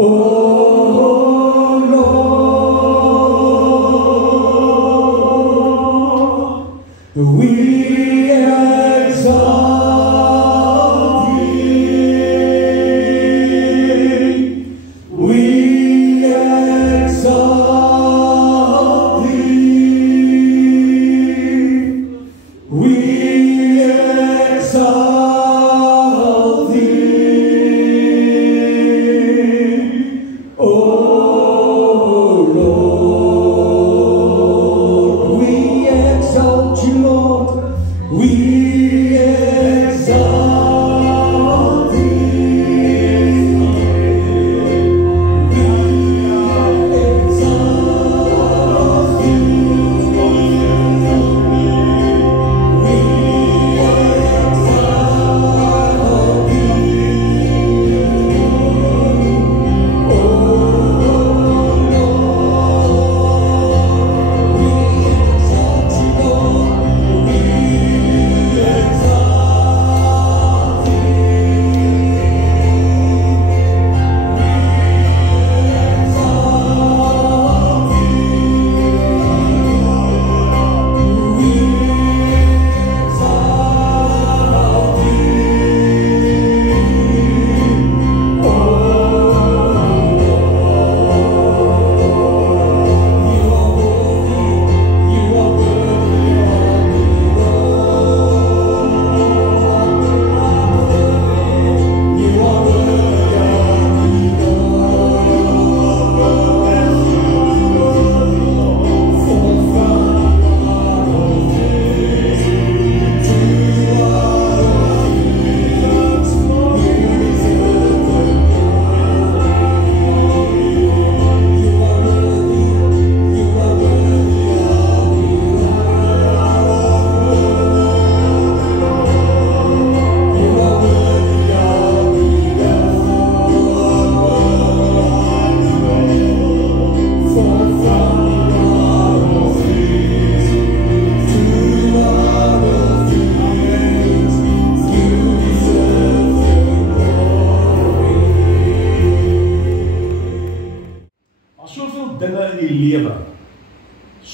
Oh Lord, we exalt thee, we exalt thee, we exalt thee, oh Lord, we exalt you, Lord, we exalt thee, we exalt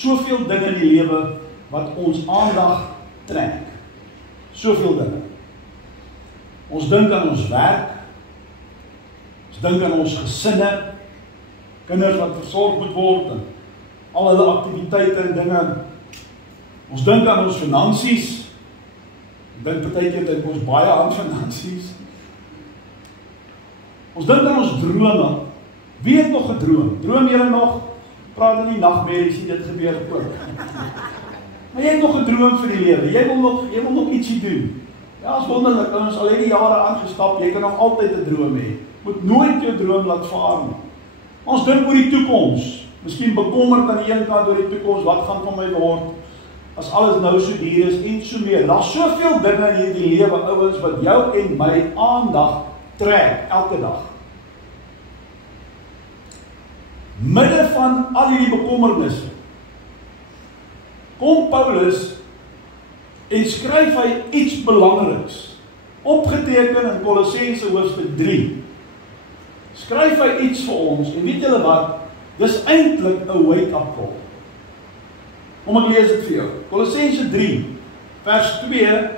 Soveel dinge in die lewe wat ons aandag trek. Soveel dinge. Ons dink aan ons werk. Ons dink aan ons gesinne, kinders wat versorg moet word en al hulle aktiwiteite en dinge. Ons dink aan ons finansies. Ek dink partykeer dink ons baie aan finansies. Ons dink aan ons drome. Wie het nog gedroom? Droom julle nog? Praat in die nagmerries, dit gebeur ook. Maar jy het nog 'n droom vir die lewe. Jy wil nog ietsie doen. Ja, as wonderlik, ons al het die jare aangestap, jy kan nog altyd 'n droom hê. Moet nooit jou droom laat vaar nie. Ons dink oor die toekoms. Miskien bekommerd aan die een kant oor die toekoms, wat gaan van my word? As alles nou so duur is en so meer. Daar's soveel dinge in hierdie lewe, ouens, wat jou en my aandag trek elke dag. Midde van al hierdie bekommernisse kom Paulus en skryf hy iets belangriks, opgeteken in Kolossense hoofstuk 3. Skryf hy iets vir ons, en weet julle wat? Dis eintlik 'n wake-up call. Kom ek lees dit vir jou. Kolossense 3, vers 2,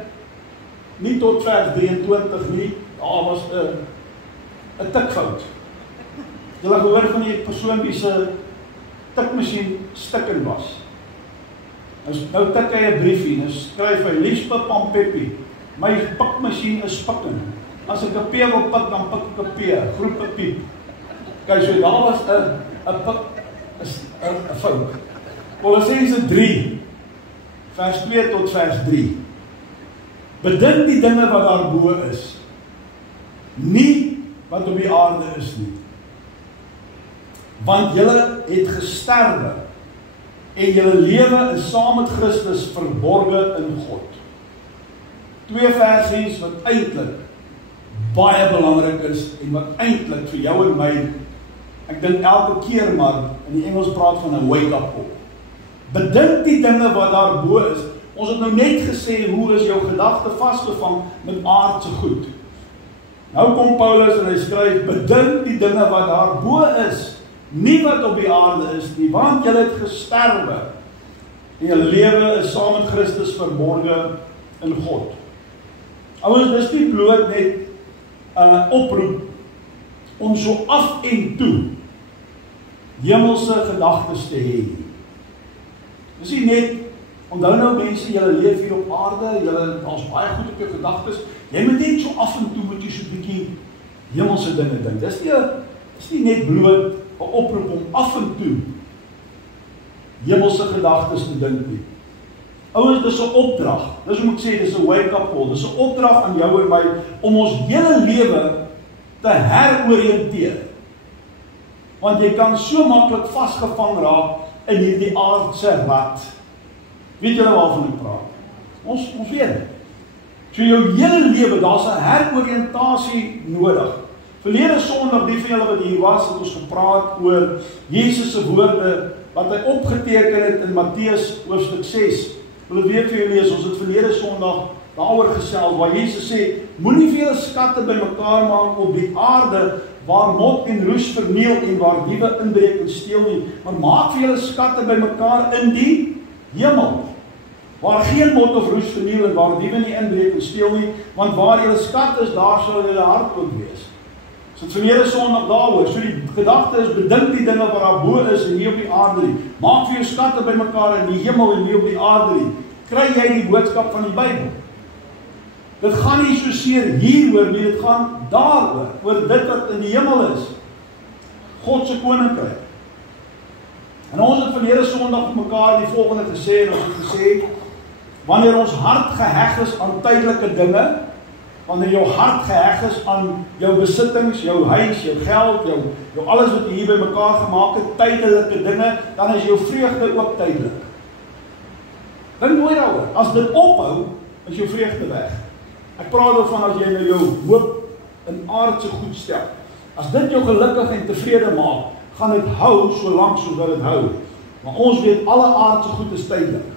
nie tot vers 23 nie, daar was 'n tikfout. Julle gehoor van die persoon wie se tikmasjien stikken was. Nou tik hy 'n briefie, nou skryf hy, liefste Pampepie, my pikmasjien is spikken. As ek 'n P wil pik, dan pik ek 'n P, groep 'n piep. Kyk, so daar was 'n fout. Kolossense 3, vers 2 tot vers 3. Bedink die dinge wat daarbo is, nie wat op die aarde is nie. Want julle het gesterwe en julle lewe is saam met Christus verborge in God. 2 versies wat eintlik baie belangrik is en wat eintlik vir jou en my, ek dink elke keer maar, in die Engels praat van 'n wake-up call. Bedink die dinge wat daarbo is. Ons het nou net gesê, hoe is jou gedagte vasgevang met aardse goed? Nou kom Paulus en hy skryf, bedink die dinge wat daar bo is, nie wat op die aarde is nie, want julle het gesterwe, en julle lewe is saam met Christus verborge in God. Ouens, dis nie bloot net 'n oproep om so af en toe hemelse gedagtes te hê. Dis nie net, onthou nou mense, julle leef hier op aarde, daar's baie goed op jou gedagtes, jy moet net so af en toe moet jy so 'n bietjie hemelse dinge dink. Dis nie net bloot 'n oproep om af en toe hemelse gedagtes te dink nie. Ouens, dis 'n opdrag. Dis hoe ek sê, dis 'n wake-up call. Dis 'n opdrag aan jou en my om ons hele lewe te heroriënteer. Want jy kan so maklik vasgevang raak in hierdie aardse rat. Weet julle waarvan ek praat? Ons weet. So jou hele lewe, daar's 'n heroriëntasie nodig. Verlede Sondag, die van julle wat hier was, het ons gepraat oor Jesus se woorde wat hy opgeteken het in Matteus hoofstuk 6. Wil ek weer vir julle lees, ons het verlede Sondag daaroor gesels, waar Jesus sê, moenie vir julle skatte bymekaar maak op die aarde, waar mot en roes verniel en waar diewe inbreek en steel nie, maar maak vir julle skatte bymekaar in die hemel, waar geen mot of roes verniel en waar diewe nie inbreek en steel nie, want waar julle skat is, daar sal julle hart ook wees. So het verlede Sondag daaroor, so die gedagte is, bedink die dinge wat daar bo is en nie op die aarde nie. Maak vir jou skatte bymekaar in die hemel en nie op die aarde nie. Kry jy die boodskap van die Bybel? Dit gaan nie so seer hieroor nie, dit gaan daaroor, oor dit wat in die hemel is. God se koninkryk. En ons het verlede Sondag met mekaar die volgende gesê, en ons het gesê, wanneer ons hart geheg is aan tydelike dinge, wanneer jou hart geheg is aan jou besittings, jou huis, jou geld, jou alles wat jy hier by mekaar gemaak het, tydelike dinge, dan is jou vreugde ook tydelik. Dink mooi daaroor. As dit ophou, is jou vreugde weg. Ek praat daarvan as jy nou jou hoop in aardse goed stel. As dit jou gelukkig en tevrede maak, gaan dit hou so lank soos wat dit hou. Maar ons weet alle aardse goed is tydelik.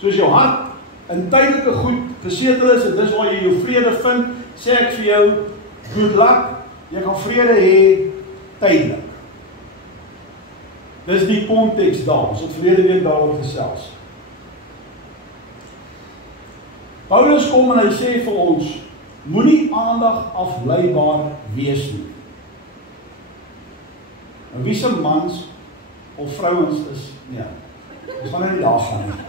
Soos jou hart in tydelike goed gesetel is, en dis waar jy jou vrede vind, sê ek vir jou, good luck, jy gaan vrede hê tydelik. Dis die konteks daar, ons het verlede week daaroor gesels. Paulus kom en hy sê vir ons, moenie aandag afleibaar wees nie. En wie se mans of vrouens is, nee, ons gaan nie daar gaan nie.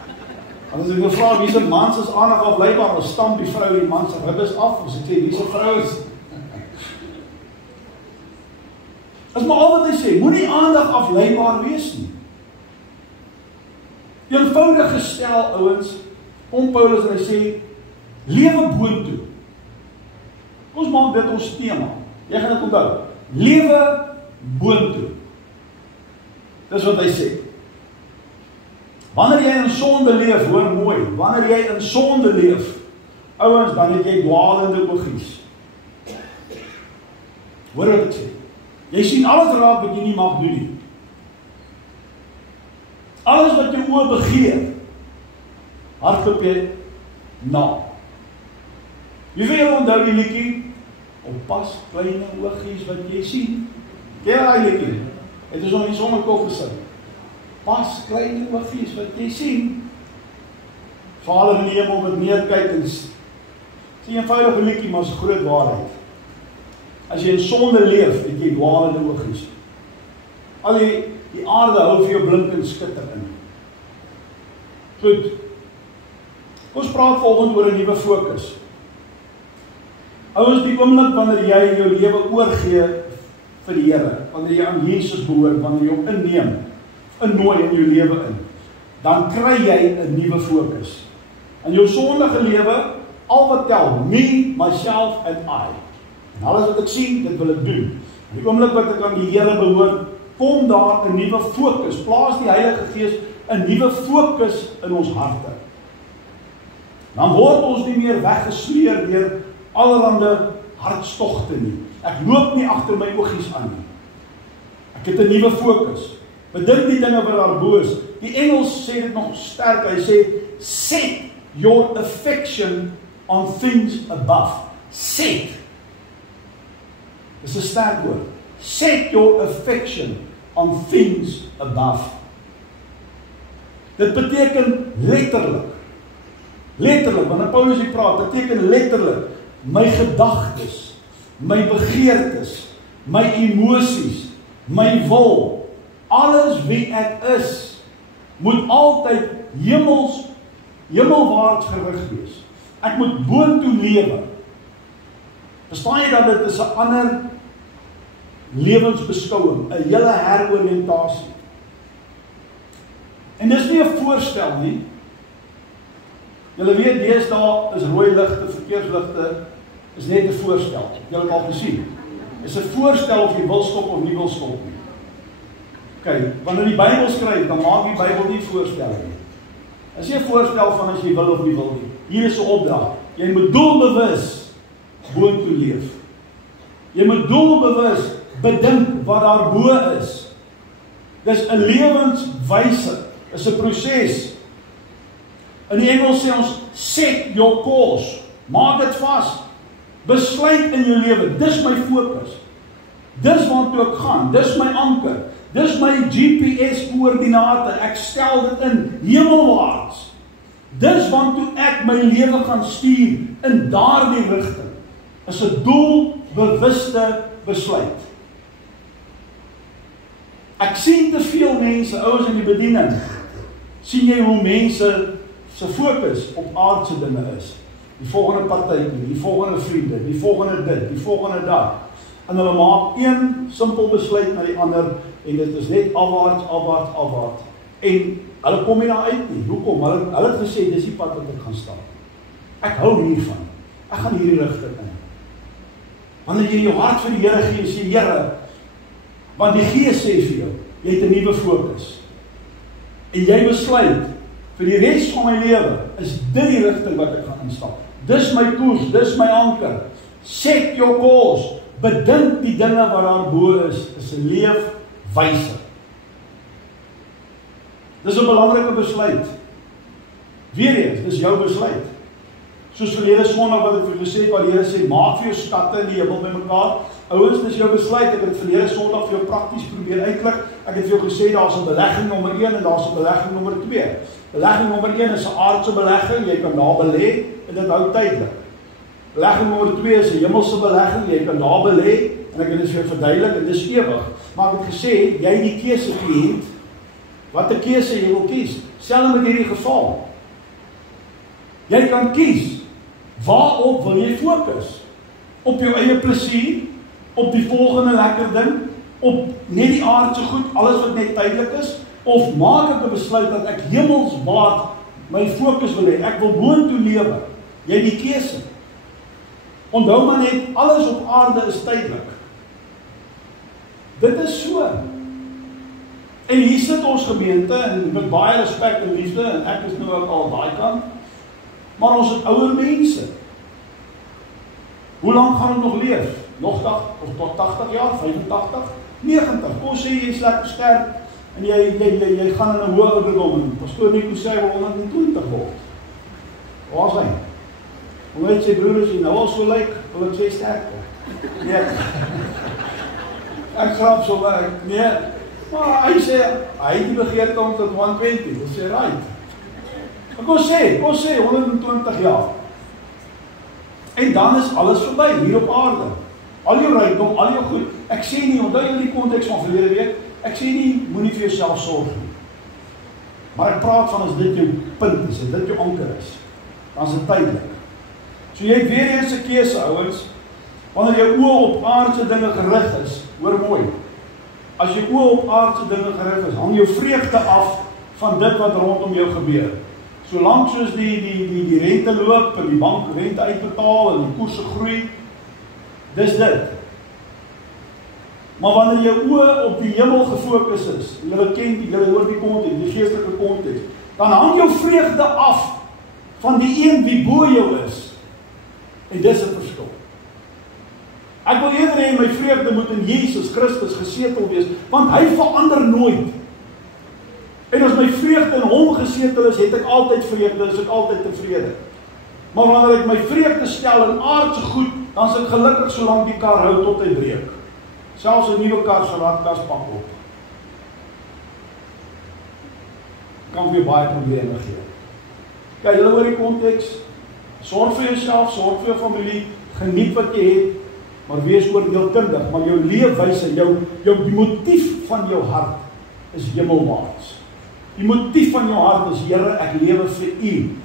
As ek nou vra wie se mans is aandag afleibaar, dan stamp die vrou die man se ribbes af, as ek sê wie se vrou is. Dis maar al wat hy sê, moenie aandag afleibaar wees nie. Eenvoudig gestel, ouens, kom Paulus en hy sê, lewe boontoe. Ons maak dit ons tema. Jy gaan dit onthou. Lewe boontoe. Dis wat hy sê. Wanneer jy in sonde leef, hoor mooi, wanneer jy in sonde leef, ouens, dan het jy dwaalende oogies. Hoor wat ek sê. Jy sien alles raak wat jy nie mag doen nie. Alles wat jou oë begeer, hardloop jy na. Wie wil jy onthou die liedjie? Oppas, kleine oogies wat jy sien. Ken jy die liedjie? Het is nog nie sonder kop gesing. Pas, kleine oogies wat jy sien. Vader in die hemel wat neerkyk en sien 'n eenvoudige liedjie, maar 'n groot waarheid. As jy in sonde leef, het jy dwaalende oogies. Al die aarde hou vir jou blink en skitter in. Goed. Ons praat volgende oor 'n nuwe fokus. Ouens, die oomblik wanneer jy jou lewe oorgee vir die Here, wanneer jy aan Jesus behoort, wanneer jy hom inneem, innooi in jou lewe in, dan kry jy 'n nuwe fokus. In jou sondige lewe, al wat tel, me, myself and I. En alles wat ek sien, dit wil ek doen. Die oomblik wat ek aan die Here behoort, kom daar 'n nuwe fokus. Plaas die Heilige Gees 'n nuwe fokus in ons harte. Dan word ons nie meer weggesleer deur allerlei hartstogte nie. Ek loop nie agter my oogies aan nie. Ek het 'n nuwe fokus. Bedink die dinge wat daarbo is. Die Engels sê dit nog sterk. Hy sê, set your affection on things above. Set. Dis 'n sterk woord. Set your affection on things above. Dit beteken letterlik, wanneer Paulus hier praat, beteken letterlik, my gedagtes, my begeertes, my emosies, my wil, alles wie ek is, moet altyd hemelwaarts gerig wees. Ek moet boontoe lewe. Verstaan jy dat dit is 'n ander lewensbeskouing, 'n hele heroriëntasie. En dis nie 'n voorstel nie. Julle weet, deesdae is rooi ligte, verkeersligte, is net 'n voorstel. Julle het al gesien. Is 'n voorstel of jy wil stop of nie wil stop nie. Kyk, wanneer die Bybel skryf, dan maak die Bybel nie voorstel nie. Is nie 'n voorstel van as jy wil of nie wil nie. Hier is 'n opdrag. Jy moet doelbewus boontoe leef. Jy moet doelbewus bedink wat daar bo is. Dis 'n lewenswyse, is 'n proses. In die Engels sê ons, set your course. Maak dit vas. Besluit in jou lewe, dis my fokus. Dis waartoe ek gaan, dis my anker. Dis my GPS-koördinate, ek stel dit in hemelwaarts. Dis waartoe ek my lewe gaan stuur in daardie rigting. Is 'n doelbewuste besluit. Ek sien te veel mense, ouens in die bediening, sien jy hoe mense se fokus op aardse dinge is. Die volgende partytjie, die volgende vriende, die volgende dit, die volgende dat. En hulle maak een simpel besluit na die ander, en dit is net afwaarts. En hulle kom nie daar uit nie. Hoekom? Hulle het gesê, dis die pad wat ek gaan stap. Ek hou hiervan. Ek gaan hierdie rigting in. Wanneer jy jou hart vir die Here gee, sê Here, want die Gees sê vir jou, jy het 'n nuwe fokus. En jy besluit, vir die res van my lewe, is dit die rigting wat ek gaan instap. Dis my koers, dis my anker. Set your course. Bedink die dinge wat daar bo is 'n leefwyse. Dis 'n belangrike besluit. Weereens, dis jou besluit. Soos verlede Sondag wat ek vir gesê het, wat die Here sê, maak vir jou skatte in die hemel bymekaar. Ouens, dis jou besluit. Ek het verlede Sondag vir jou prakties probeer uitlig. Ek het vir jou gesê, daar's 'n belegging nommer 1 en daar's 'n belegging nommer 2. Belegging nommer 1 is 'n aardse belegging, jy kan daar belê en dit hou tydelik. Belegging nommer 2 is 'n hemelse belegging, jy kan daar belê en ek het dit vir jou verduidelik en dis ewig. Maar ek het gesê, jy het die keuse gehad. Watter keuse jy wil kies? Selfs met hierdie geval. Jy kan kies. Waarop wil jy fokus? Op jou eie plesier, op die volgende lekker ding, op net die aardse goed, alles wat net tydelik is, of maak ek 'n besluit dat ek hemelswaarts my fokus wil hê. Ek wil boontoe lewe. Jy het die keuse. Onthou maar net, alles op aarde is tydelik. Dit is so. En hier sit ons gemeente, en met baie respek en liefde, en ek is nou ook al daai kant, maar ons het ouer mense. Hoe lank gaan ons nog leef? Nog 80 jaar, 85, 90. Kom sê jy is lekker sterk, en jy gaan in 'n hoë ouderdom, en pastoor Nico sê hy wil 120 word. Waar is hy? Hoe weet sy broer as jy nou al so lyk, wil ek sê sterk word? Nee. Ek grap so, nee. Maar hy sê, hy het die begeerte om tot 120, wil sê right. Maar kom sê, 120 jaar. En dan is alles verby, hier op aarde. Al jou rykdom, al jou goed. Ek sê nie, onthou jy die konteks van verlede week, ek sê nie, moenie vir jouself sorg nie. Maar ek praat van as dit jou punt is, as dit jou anker is, dan is dit tydelik. So jy het weer eens 'n keuse, ouens. Wanneer jou oë op aardse dinge gerig is, hoor mooi. As jou oë op aardse dinge gerig is, hang jou vreugde af van dit wat rondom jou gebeur. Solank soos die rente loop en die bank rente uitbetaal en die koerse groei, dis dit. Maar wanneer jou oë op die hemel gefokus is, en julle hoor die konteks, die geestelike konteks, dan hang jou vreugde af van die een wie bo jou is. En dis 'n verskil. Ek wil eerder hê my vreugde moet in Jesus Christus gesetel wees, want hy verander nooit. En as my vreugde in hom gesetel is, het ek altyd vreugde, is ek altyd tevrede. Maar wanneer ek my vreugde stel in aardse goed, dan is ek gelukkig solank die kar hou tot hy breek. selfs 'n nuwe kar se radkas pak op. Kan vir jou baie probleme gee. Kyk, julle hoor die konteks. Sorg vir jouself, sorg vir jou familie, geniet wat jy het, maar wees oordeelkundig, maar jou leefwyse, die motief van jou hart is hemelwaarts. Die motief van jou hart is, Here, ek lewe vir U.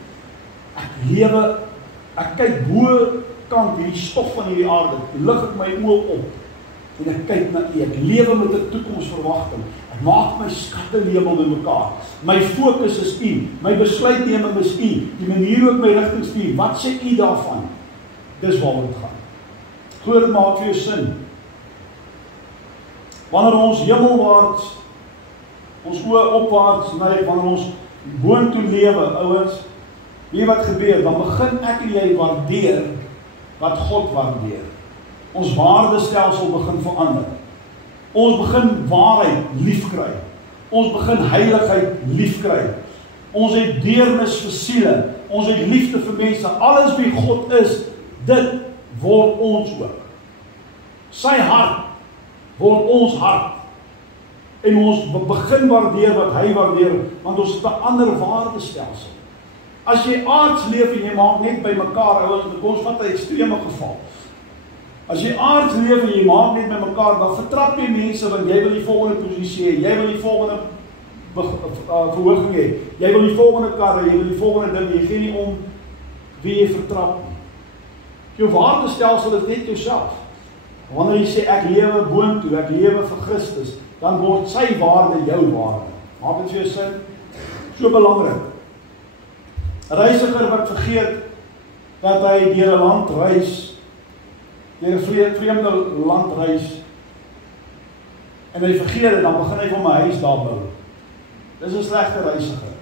Ek kyk bo kant hierdie stof van hierdie aarde, lig ek my oë op, en ek kyk na U, ek lewe met 'n toekomsverwagting, ek maak my skatte hemel in mekaar, my fokus is U, my besluitneming is U, die manier hoe ek my rigting stuur, wat sê U daarvan? Dis waaroor dit gaan. Glo dit maak vir jou sin. Wanneer ons hemelwaarts, ons oë opwaarts neig, wanneer ons boontoe lewe, ouens, weet wat gebeur, dan begin ek en jy waardeer wat God waardeer. Ons waardestelsel begin verander. Ons begin waarheid liefkry. Ons begin heiligheid liefkry. Ons het deernis vir siele. Ons het liefde vir mense. Alles wie God is, dit word ons ook. Sy hart word ons hart. En ons begin waardeer wat hy waardeer, want ons het 'n ander waardestelsel. As jy aards leef en jy maak net by mekaar, ouens, kom ons vat 'n ekstreme geval. As jy aards leef en jy maak net by mekaar, dan vertrap jy mense, want jy wil die volgende posisie hê, jy wil die volgende verhoging hê, jy wil die volgende karre, jy wil die volgende ding, jy gee nie om wie jy vertrap nie. Jou waardestelsel is net jouself. Wanneer jy sê, ek lewe boontoe, ek lewe vir Christus, dan word sy waarde jou waarde. Maak dit vir jou sin? So belangrik. 'n Reisiger wat vergeet dat hy deur 'n land reis, deur 'n vreemde land reis, en hy vergeet dit, dan begin hy van my huis daar bou. Dis 'n slegte reisiger.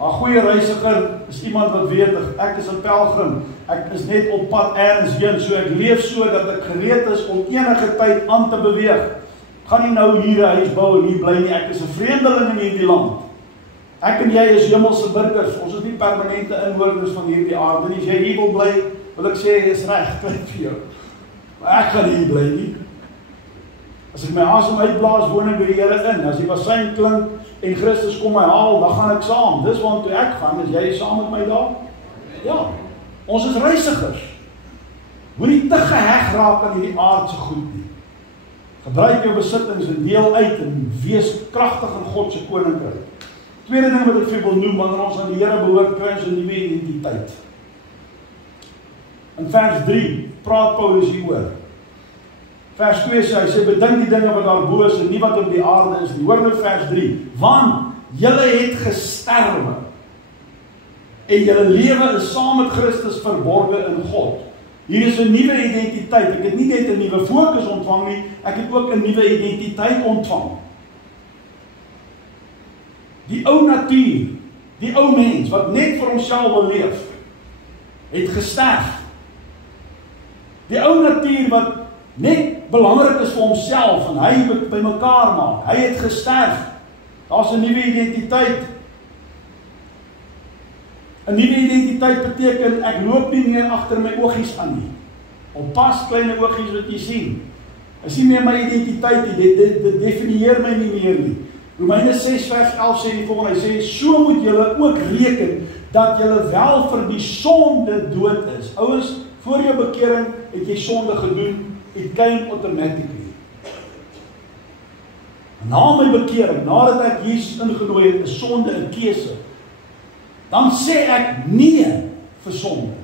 'n Goeie reisiger is iemand wat weet, ek is 'n pelgrim, ek is net op pad ergens heen, so ek leef so dat ek gereed is om enige tyd aan te beweeg. Gaan nie nou hier 'n huis bou en hier bly nie, ek is 'n vreemdeling in hierdie land. Ek en jy is hemelse burgers, ons is nie permanente inwoners van hierdie aarde nie. As jy hier wil bly, wil ek sê, is reg, tyd vir jou. Maar ek gaan hier bly nie. As ek my asem uitblaas, woon ek by die Here in. As die bassein klink en Christus kom my haal, dan gaan ek saam. Dis waartoe ek gaan, is jy saam met my daar? Ja, ons is reisigers. Moenie te geheg raak aan hierdie aardse goed nie. Gebruik jou besittings en deel uit en wees kragtig in God se koninkryk. Tweede ding wat ek vir wil noem, wanneer ons aan die Here behoort, kry ons 'n nuwe identiteit. In vers 3 praat Paulus hieroor. Vers 2 sê, bedink die dinge wat daarbo is en nie wat op die aarde is nie. Hoor nou vers 3. Want julle het gesterwe en julle lewe is saam met Christus verborge in God. Hier is 'n nuwe identiteit. Ek het nie net 'n nuwe fokus ontvang nie, ek het ook 'n nuwe identiteit ontvang. Die ou natuur, die ou mens wat net vir homself wil leef, het gesterf. Die ou natuur wat net belangrik is vir homself en hy moet by mekaar maak, hy het gesterf. Daar's 'n nuwe identiteit. 'n Nuwe identiteit beteken ek loop nie meer agter my oogies aan nie. Oppas klein oogies wat jy sien. Is nie meer my identiteit nie, dit definieer my nie meer nie. Romeine 6 vers 11 sê die volgende, hy sê, so moet julle ook reken, dat julle wel vir die sonde dood is. Ouens, voor jou bekering het jy sonde gedoen, it came automatically. Na my bekering, nadat ek Jesus ingenooi het, is sonde 'n keuse. Dan sê ek nee vir sonde.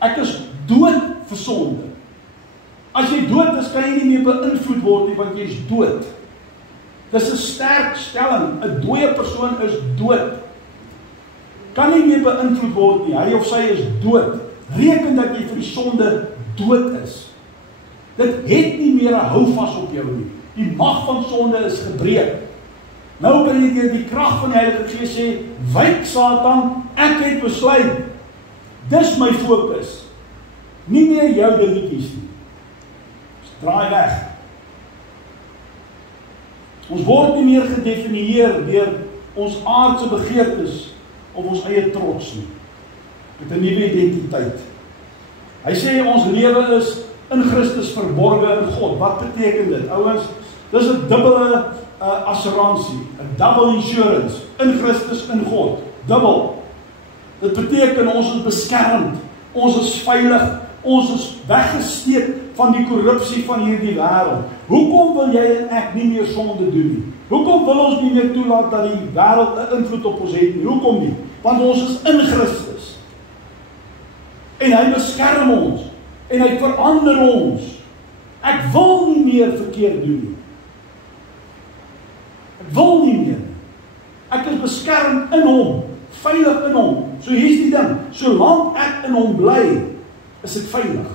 Ek is dood vir sonde. As jy dood is, kan jy nie meer beïnvloed word nie, want jy is dood. Dis 'n sterk stelling, 'n dooie persoon is dood. Kan nie meer beïnvloed word nie, hy of sy is dood. Reken dat jy vir die sonde dood is. Dit het nie meer 'n houvas op jou nie. Die mag van sonde is gebreek. Nou kan jy deur die krag van die Heilige Gees sê, wyk Satan, ek het besluit. Dis my fokus. Nie meer jou dingetjies nie. Draai weg. Ons word nie meer gedefinieer deur ons aardse begeertes of ons eie trots nie. Met 'n nuwe identiteit. Hy sê ons lewe is in Christus verborge in God. Wat beteken dit? Ouens, dis 'n dubbele assuransie, 'n double insurance, in Christus, in God, dubbel. Dit beteken ons is beskermd, ons is veilig, ons is weggesteek van die korrupsie van hierdie wêreld. Hoekom wil jy en ek nie meer sonde doen nie? Hoekom wil ons nie meer toelaat dat die wêreld 'n invloed op ons het nie? Hoekom nie? Want ons is in Christus. En hy beskerm ons. En hy verander ons. Ek wil nie meer verkeerd doen nie. Ek wil nie meer. Ek is beskerm in hom. Veilig in hom. So hier's die ding. Solank ek in hom bly, is ek veilig.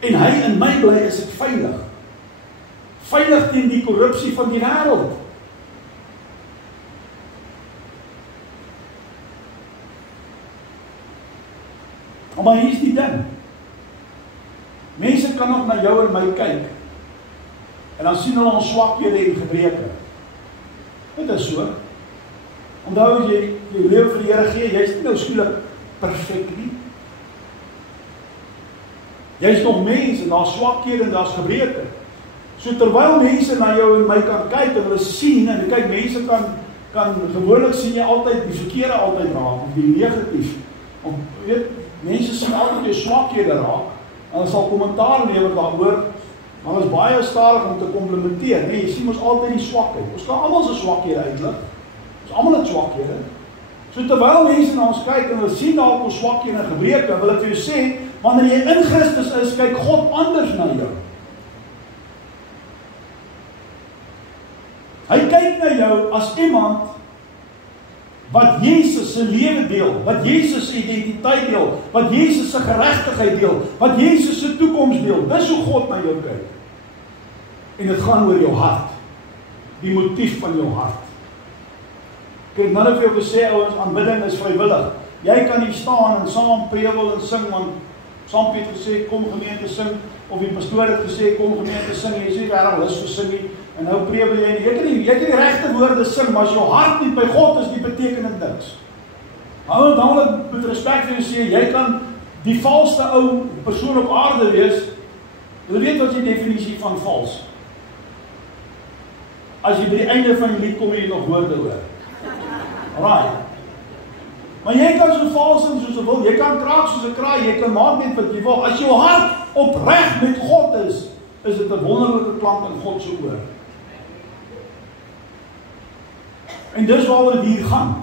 En hy in my bly, is ek veilig. Veilig teen die korrupsie van die wêreld. Maar hier's die ding. Mense kan nog na jou en my kyk. En dan sien hulle ons swakhede en gebreke. Dit is so. Onthou as jy lewe vir die Here gee, jy's nie nou skielik perfek nie. Jy's nog mens en daar's swakhede en daar's gebreke. So terwyl mense na jou en my kan kyk en hulle sien, en kyk, mense kan gewoonlik sien jy altyd die verkeerde altyd raak, of die negatief. Of weet, mense sien altyd jou swakhede raak, en hulle sal kommentaar lewer daaroor, maar hulle is baie stadig om te komplimenteer. Nee, jy sien ons altyd die swakheid. Ons kan almal se swakhede uitlig. Ons almal het swakhede. So terwyl mense na ons kyk en hulle sien dalk ons swakhede en gebreke, wil ek vir jou sê, wanneer jy in Christus is, kyk God anders na jou. Hy kyk na jou as iemand wat Jesus se lewe deel, wat Jesus se identiteit deel, wat Jesus se geregtigheid deel, wat Jesus se toekoms deel. Dis hoe God na jou kyk. En dit gaan oor jou hart. Die motief van jou hart. Ek het nou vir jou gesê, ouens, aanbidding is vrywillig. Jy kan nie staan en saam prewel en sing, want Sam het gesê, kom gemeente sing, of die pastoor het gesê, kom gemeente sing, jy sê, daar lus vir sing nie, en nou prewel jy nie, jy kan die regte woorde sing, maar as jou hart nie by God is, die beteken dit niks. Nou, dan wil ek met respect vir jou sê, jy kan die valste ou persoon op aarde wees, jy weet wat die definisie van vals. As jy by die einde van die lied kom, jy nog woorde hoor. Alright. Maar jy kan so vals en soos jy wil, jy kan kraak soos 'n kraai, jy kan maak net wat jy wil. As jou hart opreg met God is dit 'n wonderlike klank in God se oor. En dis waaroor dit hier gaan.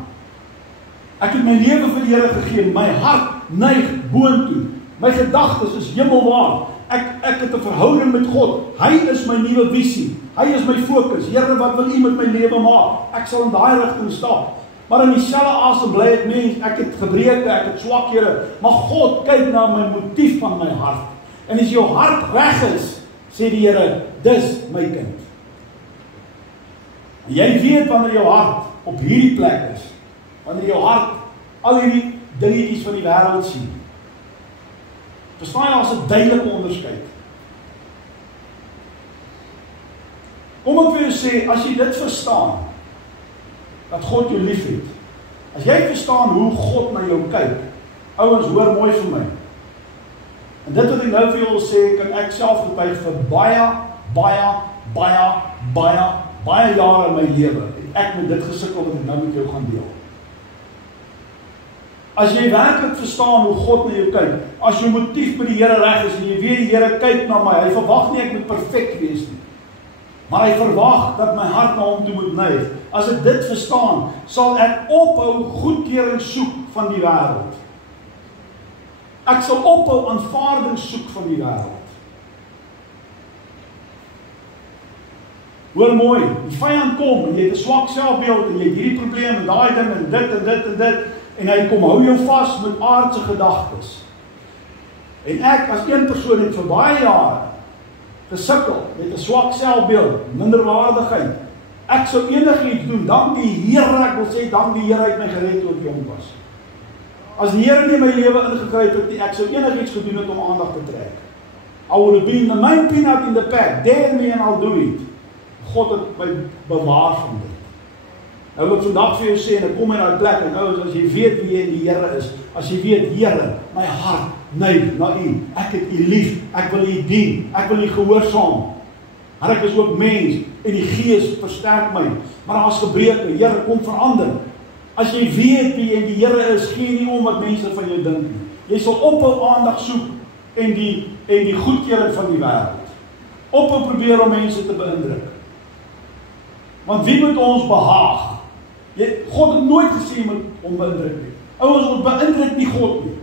Ek het my lewe vir die Here gegee, my hart neig boontoe. My gedagtes is hemelwaar. Ek het 'n verhouding met God. Hy is my nuwe visie. Hy is my fokus. Here, wat wil U met my lewe maak? Ek sal in daai rigting stap. Maar in dieselfde asem bly ek mens, ek het gebreke, ek het swakhede, maar God kyk na my motief van my hart. En as jou hart reg is, sê die Here, dis my kind. En jy weet wanneer jou hart op hierdie plek is, wanneer jou hart al hierdie dingetjies van die wêreld sien. Verstaan jy, as 'n duidelike onderskeid. Kom ek vir jou sê, as jy dit verstaan, dat God jou lief het. As jy verstaan hoe God na jou kyk, ouens, hoor mooi vir my. En dit wat ek nou vir jou wil sê, kan ek self getuig vir baie jare in my lewe. Ek met dit gesukkel wat ek nou met jou gaan deel. As jy werklik verstaan hoe God na jou kyk, as jou motief by die Here reg is en jy weet die Here kyk na my, hy verwag nie ek moet perfek wees nie. Maar hy verwag dat my hart na hom toe moet neig. As ek dit verstaan, sal ek ophou goedkeuring soek van die wêreld. Ek sal ophou aanvaarding soek van die wêreld. Hoor mooi, die vyand kom en jy het 'n swak selfbeeld en jy het hierdie probleem en daai ding en dit en dit en dit en hy kom hou jou vas met aardse gedagtes. En ek as een persoon het vir baie jare gesukkel met 'n swak selfbeeld, minderwaardigheid. Ek sou enigiets doen, dank die Here, ek wil sê dank die Here het my gered toe ek jong was. As die Here nie my lewe ingegryp het nie, ek sou enigiets gedoen het om aandag te trek. I would have been the main peanut in the pack, dare me and I'll do it. God het my bewaar van dit. Nou wil ek vandag vir jou sê, en ek kom in daai plek, en nou, as jy weet wie jy in die Here is, as jy weet, Here, my hart nee, na U. Ek het U lief, ek wil U dien, ek wil U gehoorsaam. Maar ek is ook mens en die Gees versterk my. Maar daar is gebreke, Here, kom verander. As jy weet wie en die Here is, gee nie om wat mense van jou dink nie. Jy sal ophou aandag soek en die goedkeuring van die wêreld. Ophou probeer om mense te beïndruk. Want wie moet ons behaag? God het nooit gesê jy moet hom beïndruk nie. Ouens, ons beïndruk nie God nie.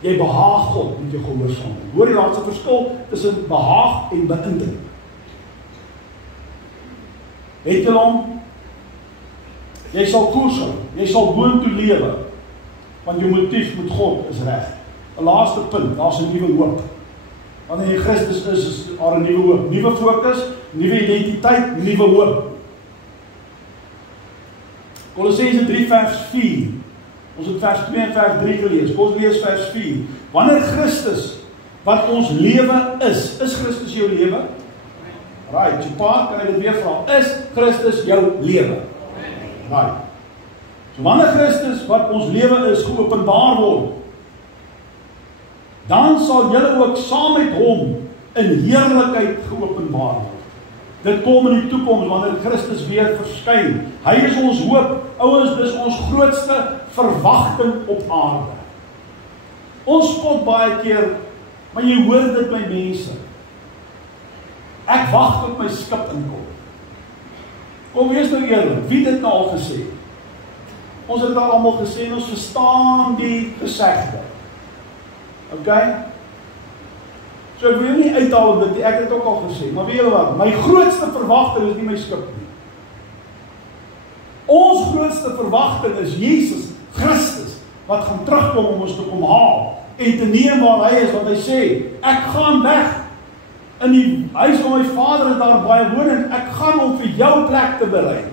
Jy behaag God met jou gehoorsaam. Hoor jy, daar is 'n verskil tussen behaag en beïndruk. Het jy hom? Jy sal koers hou, jy sal boontoe lewe, want jou motief met God is reg. 'n Laaste punt, daar is 'n nuwe hoop. Wanneer jy Christus is daar 'n nuwe hoop, nuwe fokus, nuwe identiteit, nuwe hoop. Kolossense 3 vers 4. Ons het vers 2 en vers 3 gelees. Kom ons lees vers 4. Wanneer Christus wat ons lewe is Christus jou lewe? Right, jy pa, kan jy dit weer vra? Is Christus jou lewe? Right. So wanneer Christus wat ons lewe is geopenbaar word, dan sal julle ook saam met hom in heerlikheid geopenbaar word. Dit kom in die toekoms wanneer Christus weer verskyn. Hy is ons hoop. Ouens, dis ons grootste verwagting op aarde. Ons spot baie keer, maar jy hoor dit by mense. Ek wag tot my skip inkom. Kom wees nou eerlik, wie het dit nou al gesê? Ons het al almal gesê en ons verstaan die gesegde. Okay? So ek wil nie uithaal op dit, ek het dit ook al gesê, maar weet julle wat, my grootste verwagting is nie my skip nie. Ons grootste verwagting is Jesus Christus, wat gaan terugkom om ons te kom haal, en te neem waar hy is, wat hy sê, ek gaan weg, in die huis van my Vader is daar baie woning, ek gaan om vir jou plek te berei.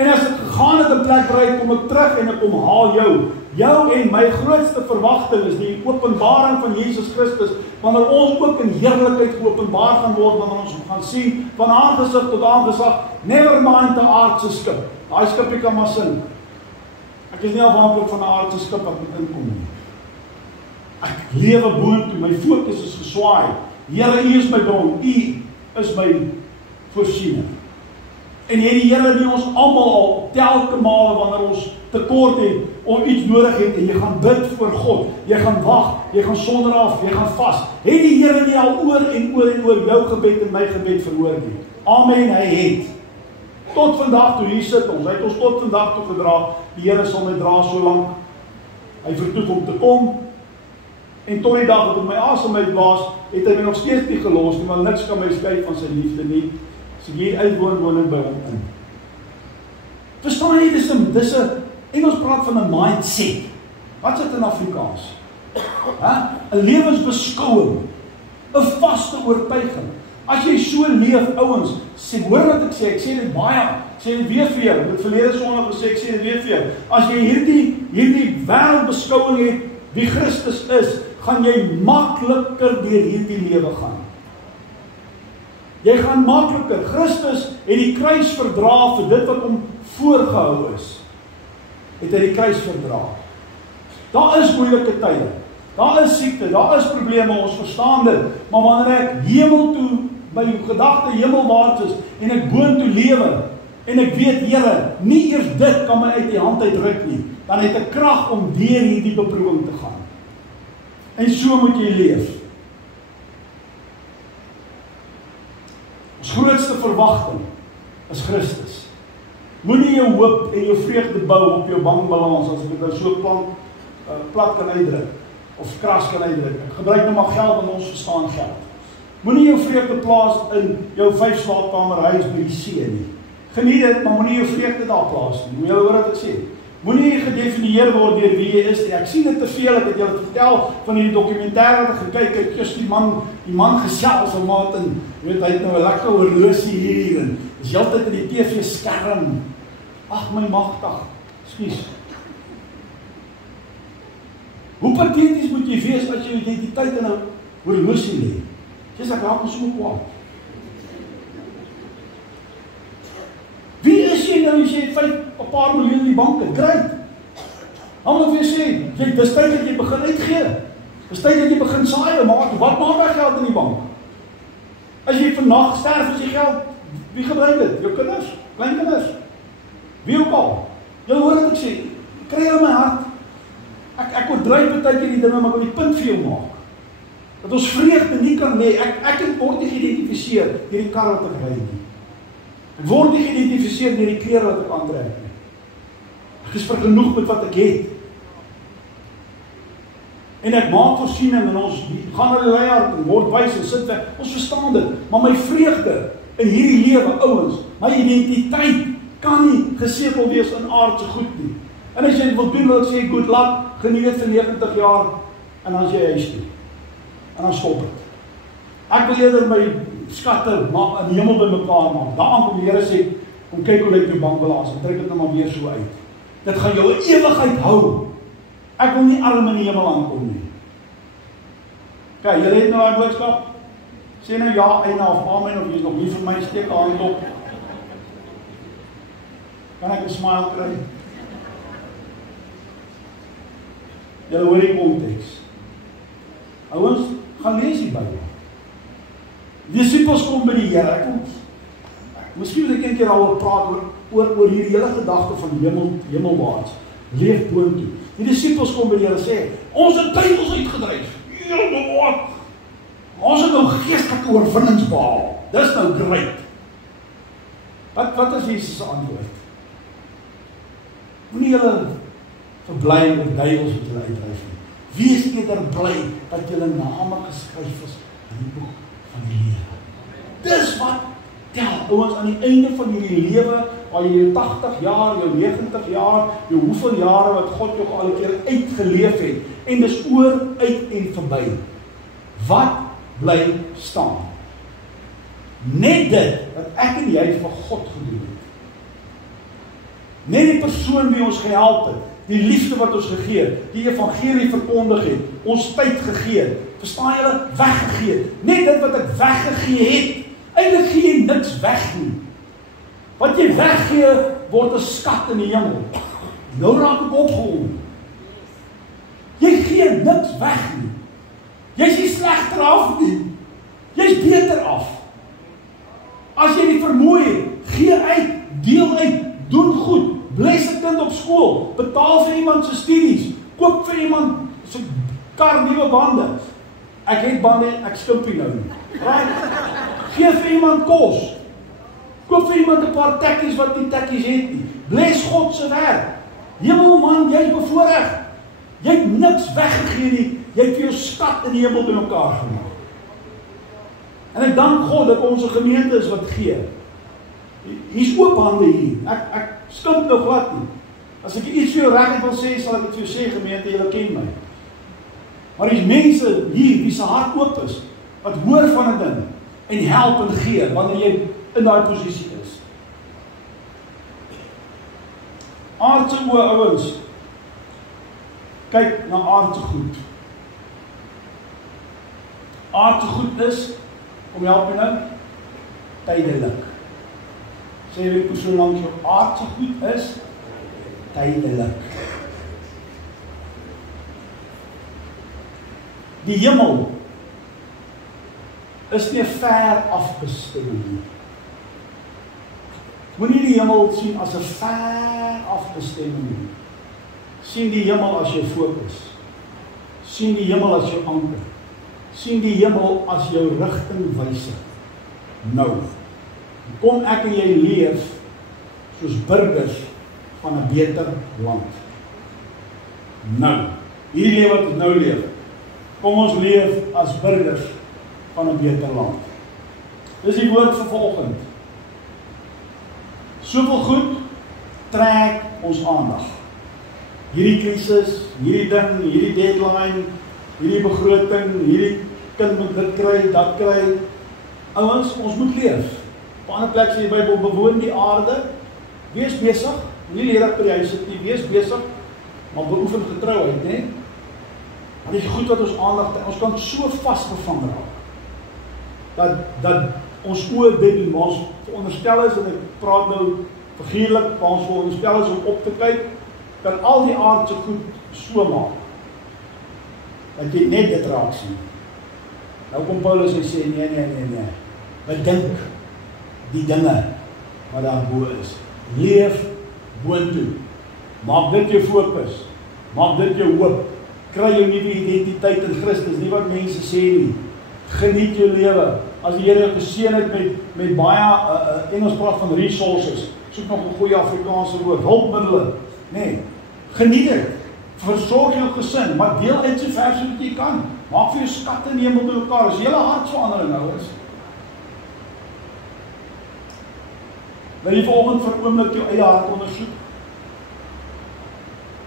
En as ek gegaan het 'n plek berei, kom ek terug en ek kom haal jou. Jou en my grootste verwagting is die openbaring van Jesus Christus, wanneer ons ook in heerlikheid geopenbaar gaan word, wanneer ons gaan sien, van aangesig tot aangesig, never mind 'n aardse skip. Daai skipie kan maar sink. Ek is nie afhanklik van 'n aardse skip wat moet inkom nie. Ek lewe boontoe, my fokus is geswaai. Here, U is my bron, U is my voorsiening. En die Here die ons almal al telke male wanneer ons tekort het, om iets nodig het, en jy gaan bid voor God, jy gaan wag, jy gaan sonder af, jy gaan vas. Het die Here nie al oor en oor en oor jou gebed en my gebed verhoor nie? Amen, hy het. Tot vandag toe, hier sit ons, hy het ons tot vandag toe gedra, die Here sal my dra so lank, hy vertoef om te kom, en tot die dag wat op my asem uitblaas, het hy my nog steeds nie gelos nie, want niks kan my skei van sy liefde nie, as ek hier uitwoon by hom in. Verstaan jy, dis 'n Engels praat van 'n mindset. Wat is dit in Afrikaans? 'n Lewensbeskouing, 'n vaste oortuiging. As jy so leef, ouens, hoor wat ek sê dit baie, ek sê dit weer vir jou, ek het verlede Sondag gesê, ek sê dit weer vir jou. As jy hierdie wêreldbeskouing het, wie Christus is, gaan jy makliker deur hierdie lewe gaan. Jy gaan makliker. Christus het die kruis verdra vir dit wat hom voorgehou is. Het hy die kruis verdra. Daar is moeilike tye. Daar is siekte, daar is probleme, ons verstaan dit. Maar wanneer ek hemel toe, by gedagte hemelwaarts is, en ek boontoe lewe, en ek weet, Here, nie eers dit kan my uit die hand uitruk nie, dan het ek krag om deur hierdie beproewing te gaan. En so moet jy leef. Ons grootste verwagting is Christus. Moenie jou hoop en jou vreugde bou op jou bankbalans, as ek dit nou so plat kan uitdruk, of kras kan uitdruk. Ek gebruik nou maar geld, want ons verstaan geld. Moenie jou vreugde plaas in jou 5 slaapkamer huis by die see nie. Geniet dit, maar moenie jou vreugde daar plaas nie. Moet jy hoor wat ek sê? Moenie gedefinieer word deur wie jy is nie. Ek sien dit te veel, ek het julle vertel van die dokumentêre wat ek gekyk het, eers die man gesels en maat en weet hy het nou 'n lekker horlosie hier en is heeltyd in die TV skerm. Ag my magtig. Skus. Hoe pateties moet jy wees as jy identiteit in 'n horlosie lê? Dis ek raak so kwaad. Wie is jy nou as jy 'n paar miljoen in die bank het? Great. Dan moet jy sê, dis tyd dat jy begin uitgee. Dis tyd dat jy begin saai, maar wat maak jy geld in die bank? As jy vandag sterf, is jy geld, wie gebruik dit? Jou kinders, kleinkinders, wie ook al. Jy hoor wat ek sê, kry jy in my hart. Ek oordryf baie keer die dinge, maar ek wil die punt vir jou maak. Dat ons vreugde nie kan hê. Ek word nie geïdentifiseer deur die kar wat ek ry nie. Ek word nie geïdentifiseer deur die klere wat ek aantrek nie. Ek is vergenoeg met wat ek het. En ek maak voorsiening en ons gaan na die leier en word wys en sit weg. Ons verstaan dit. Maar my vreugde in hierdie lewe, ouens, my identiteit kan nie gesetel wees in aardse goed nie. En as jy wil doen, wil ek sê, good luck, geniet dit vir 90 jaar, en dan is jy huis toe. En dan stop het. Ek wil eerder my skatte in die hemel bymekaar maak. Daaraan kom die Here sê, kom kyk hoe lyk jou bankbalans, en trek dit nou maar weer so uit. Dit gaan jou 'n ewigheid hou. Ek wil nie arm in die hemel aankom nie. Kyk, julle het nou haar boodskap. Sê nou ja, eina of amen, of jy is nog lief vir my, steek haar hand op. Kan ek 'n smile kry? Julle hoor die konteks. Ouens, gaan lees die Bybel. Die disippels kom by die Here. Miskien wil ek een keer daaroor praat oor hierdie hele gedagte van hemelwaarts. Leef boontoe. Die disippels kom by die Here sê, ons het duiwels uitgedryf. Heeltemal. Ons het nou geestelike oorwinnings behaal. Dis nou great. Wat is Jesus se antwoord? Moenie julle verbly oor duiwels wat julle uitdryf nie. Wees eerder bly dat julle name geskryf is in die boek van die lewe. Dis wat tel, ouens, aan die einde van hierdie lewe, waar jy jou 80 jaar, jou 90 jaar, jou hoeveel jare wat God jou al 'n keer uitgeleef het, en dis oor, uit en verby. Wat bly staan? Net dit wat ek en jy vir God gedoen het. Net die persoon wie ons gehelp het, die liefde wat ons gegee het, die evangelie verkondig het, ons tyd gegee het, verstaan julle, weggegee het. Net dit wat ek weggegee het, eintlik gee jy niks weg nie. Wat jy weggee, word 'n skat in die hemel. Nou raak ek opgewonde. Jy gee niks weg nie. Jy's nie slegter af nie. Jy's beter af. As jy die vermoë het, gee uit, deel uit, doen goed, bless 'n kind op skool, betaal vir iemand se studies, koop vir iemand se kar nuwe bande. Ek het bande, ek skimpie nou nie. Right? Gee vir iemand kos. Koop vir iemand 'n paar tekkies wat nie tekkies het nie. Bless God se werk. Hemelman, jy is bevoorreg. Jy het niks weggegee nie. Jy het vir jou skat in die hemel bymekaar gemaak. En ek dank God dat ons 'n gemeente is wat gee. Hier's oop hande hier. Ek skimp nou glad nie. As ek iets vir jou reg wil sê, sal ek dit vir jou sê, gemeente, julle ken my. Maar hier's mense hier wie se hart oop is, wat hoor van 'n ding en help en gee wanneer jy in daai posisie is. Aardse oë, ouens, kyk na aardse goed. Aardse goed is, kom help my nou, tydelik. Sê jy persoon langs jou, aardse goed is tydelik. Die hemel is nie ver afbestemming nie. Moenie die hemel sien as 'n ver afbestemming nie. Sien die hemel as jou fokus. Sien die hemel as jou anker. Sien die hemel as jou rigtingwyser. Nou, kom ek en jy leef soos burgers van 'n beter land. Nou, hier leef wat ons nou leef. Kom ons leef as burgers van 'n beter land. Dis die woord vir vanoggend. Soveel goed trek ons aandag. Hierdie krisis, hierdie ding, hierdie deadline, hierdie begroting, hierdie kind moet dit kry, dat kry. Ouens, ons moet leef. Op 'n ander plek sê die Bybel, bewoon die aarde, wees besig, nie leer ek by die huis sit nie, wees besig, maar beoefen getrouheid, né? Maar dit is goed wat ons aandag trek. Ons kan so vasgevang raak, dat ons oë dit maar ons veronderstel is, en ek praat nou figuurlik, waar ons veronderstel is om op te kyk, kan al die aardse goed so maak, dat jy net dit raak sien. Nou kom Paulus en sê, nee, bedink die dinge wat daar bo is. Leef boontoe. Maak dit jou fokus. Maak dit jou hoop. Kry jou nuwe identiteit in Christus, nie wat mense sê nie. Geniet jou lewe. As die Here jou geseën het met baie, Engels praat van resources, soek nog 'n goeie Afrikaanse woord, hulpmiddele. Nee, geniet dit. Versorg jou gesin, maar deel uit so ver so wat jy kan. Maak vir jou skatte in die hemel te mekaar. Dis hele hartsverandering nou is. Wil jy vanoggend vir 'n oomblik jou eie hart ondersoek?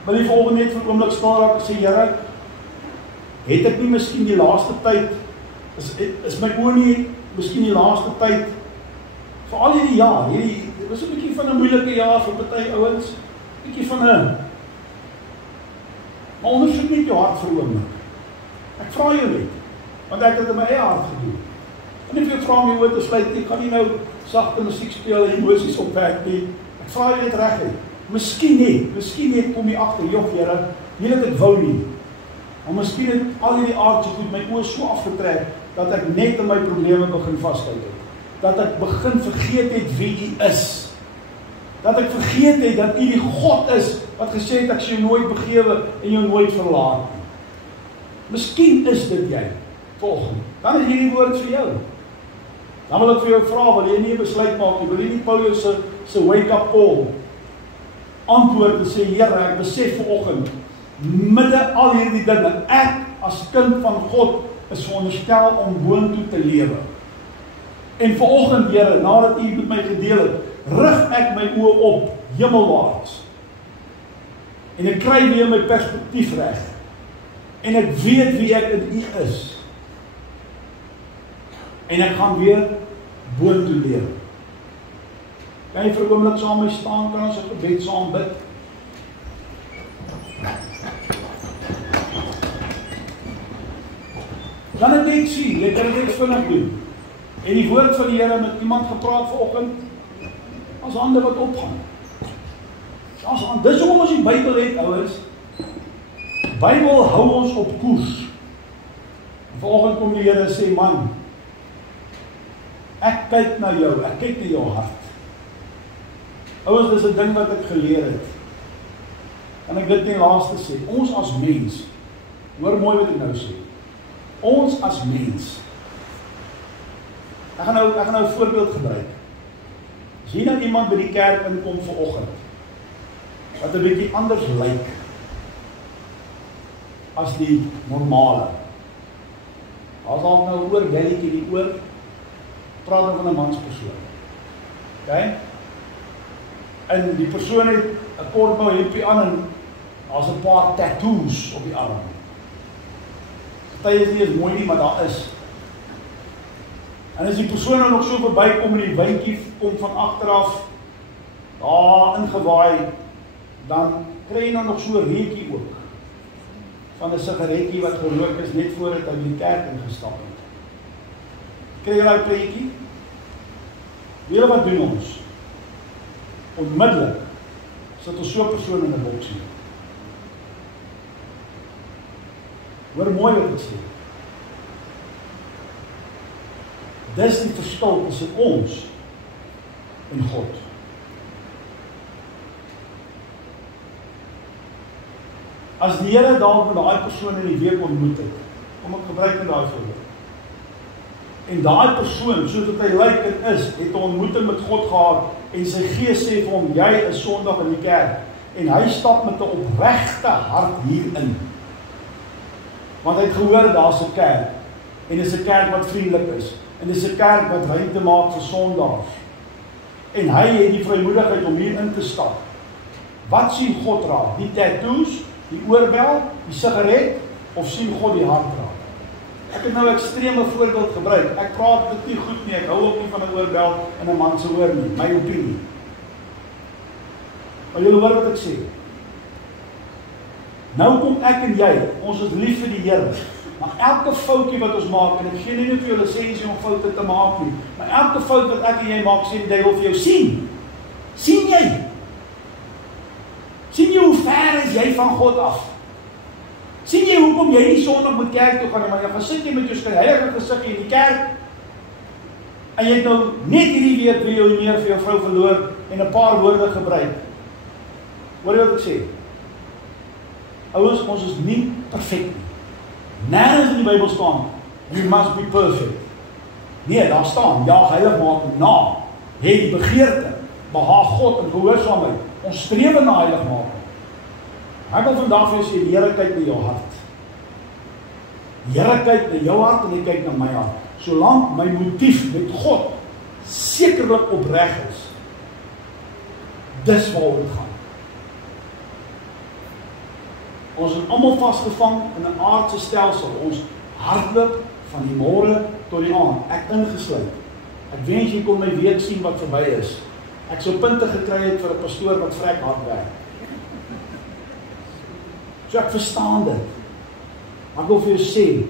Wil jy vanoggend net vir 'n oomblik stil raak en sê, Here, het ek nie miskien die laaste tyd, is my oë nie miskien die laaste tyd, vir al hierdie jaar, dit was 'n bietjie van 'n moeilike jaar vir party ouens, bietjie van 'n, maar ondersoek net jou hart vir 'n oomblik. Ek vra jou net, want ek het dit in my eie hart gedoen. En ek wil vra om jou oor te sluit, ek gaan nie nou sagte musiek speel en emosies opwek nie. Ek vra jou net reguit. Miskien net kom jy agter, joh Here, nie dat ek wou nie. Maar miskien het al hierdie aardse goed my oë so afgetrek dat ek net in my probleme begin vashou het. Dat ek begin vergeet het wie U is. Dat ek vergeet het dat U die God is wat gesê het ek sal jou nooit begewe en jou nooit verlaat nie. Miskien is dit jy volgende. Dan is hierdie woord vir jou. Dan wil ek vir jou vra, wil jy nie 'n besluit maak nie? Wil jy nie Paulus se wake-up call antwoord en sê, Here, ek besef vanoggend, midde al hierdie dinge, ek as kind van God is veronderstel om boontoe te lewe. En vanoggend, Here, nadat U met my gedeel het, rig ek my oë op hemelwaarts. En ek kry weer my perspektief reg. En ek weet wie ek in U is. En ek gaan weer boontoe lewe. Kan jy vir 'n oomblik saam met my staan, kan ons 'n gebed saam bid? Dan het net sien, jy kan dit vinnig doen. En die woord van die Here met iemand gepraat vanoggend, as hande wat opgaan. Dis hoekom ons die Bybel het, ouens. Die Bybel hou ons op koers. En vanoggend kom die Here en sê, man, ek kyk na jou, ek kyk na jou hart. Ouens, dis 'n ding wat ek geleer het. En ek dit nie laaste sê, ons as mens, hoor mooi wat ek nou sê, ons as mens, ek gaan nou 'n voorbeeld gebruik. As hier nou iemand by die kerk inkom vanoggend, wat 'n bietjie anders lyk, as die normale, as al nou oor belletjie die oor, praat nou van 'n manspersoon. Okay? En die persoon het 'n kortbou hempie aan en daar's 'n paar tattoos op die arm. Party is nie eens mooi nie, maar daar is. En as die persoon nou nog so verbykom en die wyntjie kom van agteraf, daar ingewaai, dan kry jy nou nog so 'n reukie ook, van 'n sigaretjie wat gerook is net voordat hy in die kerk ingestap het. Kry jy daai prentjie? Weet jy wat doen ons? Onmiddellik sit ons so 'n persoon in 'n boksie. Hoor mooi wat ek sê. Dis die verskil tussen ons en God. As die Here dalk met daai persoon in die week ontmoet het, kom ek gebruik met daai voorbeeld. En daai persoon, soos wat hy lyk en is, het 'n ontmoeting met God gehad en sy gees sê vir hom, jy is Sondag in die kerk. En hy stap met 'n opregte hart hierin. Want hy het gehoor daar's 'n kerk. En dis 'n kerk wat vriendelik is. En dis 'n kerk wat ruimte maak vir sondaars. En hy het die vrymoedigheid om hier in te stap. Wat sien God raak? Die tattoos, die oorbel, die sigaret, of sien God die hart raak? Ek het nou 'n ekstreme voorbeeld gebruik. Ek praat dit nie goed nie. Ek hou ook nie van 'n oorbel in 'n man se oor nie. My opinie. Maar julle hoor wat ek sê. Nou kom ek en jy, ons is lief vir die Here. Maar elke foutjie wat ons maak, en ek gee nie vir jou lisensie om foute te maak nie, maar elke fout wat ek en jy maak, sê die duiwel vir jou, sien jy? Sien jy hoe ver jy van God af? Sien jy hoekom jy nie Sondag moet kerk toe gaan nie, maar jy gaan sit jy met jou skynheilige gesig in die kerk, en jy het nou net hierdie week wil jy meer vir jou vrou verloor, en 'n paar woorde gebruik. Hoor jy wat ek sê? Ouers, ons is nie perfek nie. Nergens in die Bybel staan, you must be perfect. Nee, daar staan, ja, heilig maak na, hê die begeerte, behaag God en gehoorsaamheid. Ons streef na heilig maak. Ek wil vandag vir jou sê, die Here kyk na jou hart. Die Here kyk na jou hart en hy kyk na my hart. Solank my motief met God sekerlik opreg is, dis waaroor dit gaan. Ons is almal vasgevang in 'n aardse stelsel. Ons hardloop van die môre tot die aand, ek ingesluit. Ek wens jy kon my week sien wat verby is. Ek sou punte gekry het vir 'n pastoor wat vrek hard werk. So ek verstaan dit. Maar ek wil vir jou sê,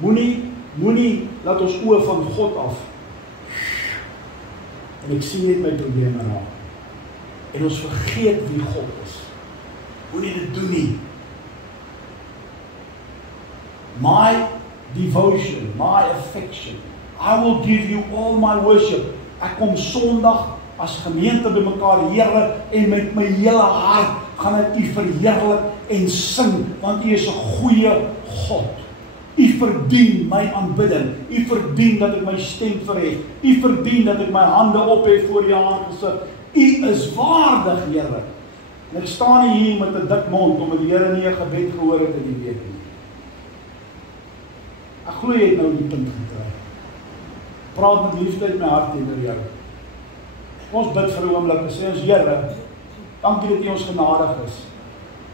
moenie laat ons oë van God af. En ek sien net my probleme raak. En ons vergeet wie God is. Moenie dit doen nie. My devotion, my affection, I will give you all my worship. Ek kom Sondag as gemeente by mekaar, Here, en met my hele hart gaan ek U verheerlik en sing, want U is 'n goeie God. U verdien my aanbidding. U verdien dat ek my stem verhef. U verdien dat ek my hande ophef voor U aangesig. U is waardig, Here. En ek staan nie hier met 'n dik mond omdat die Here nie 'n gebed gehoor het in die week nie. Ek glo jy het nou die punt gekry. Praat met liefde uit my hart teenoor jou. Ons bid vir 'n oomblik en sê ons, Here, dankie dat U ons genadig is.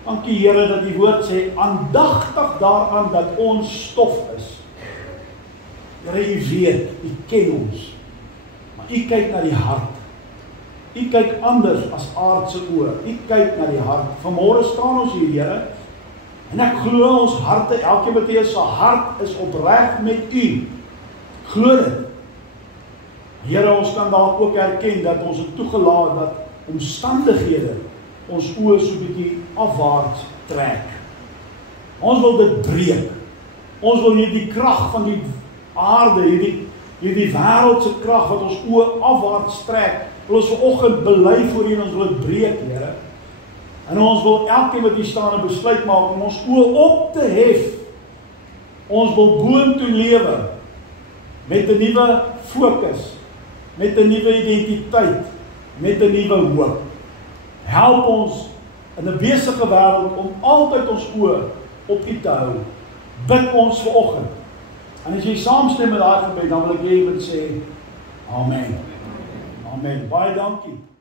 Dankie, Here, dat die woord sê, aandagtig daaraan dat ons stof is. Here, U weet, U ken ons. Maar U kyk na die hart. U kyk anders as aardse oë. U kyk na die hart. Vanmôre staan ons hier, Here, en ek glo ons harte, elke Matteus se hart is opreg met U. Glo dit. Here, ons kan dalk ook erken dat ons het toegelaat dat omstandighede ons oë so 'n bietjie afwaarts trek. Ons wil dit breek. Ons wil nie die krag van die aarde, hierdie wêreldse krag wat ons oë afwaarts trek, wil ons vanoggend bely voor U en ons wil dit breek, Here. En ons wil elkeen wat hier staan 'n besluit maak om ons oë op te hef. Ons wil boontoe lewe met 'n nuwe fokus, met 'n nuwe identiteit, met 'n nuwe hoop. Help ons in 'n besige wêreld om altyd ons oë op U te hou. Bid ons vanoggend. En as jy saamstem met daai gebed, dan wil ek hê jy moet sê Amen. Amen. Baie dankie.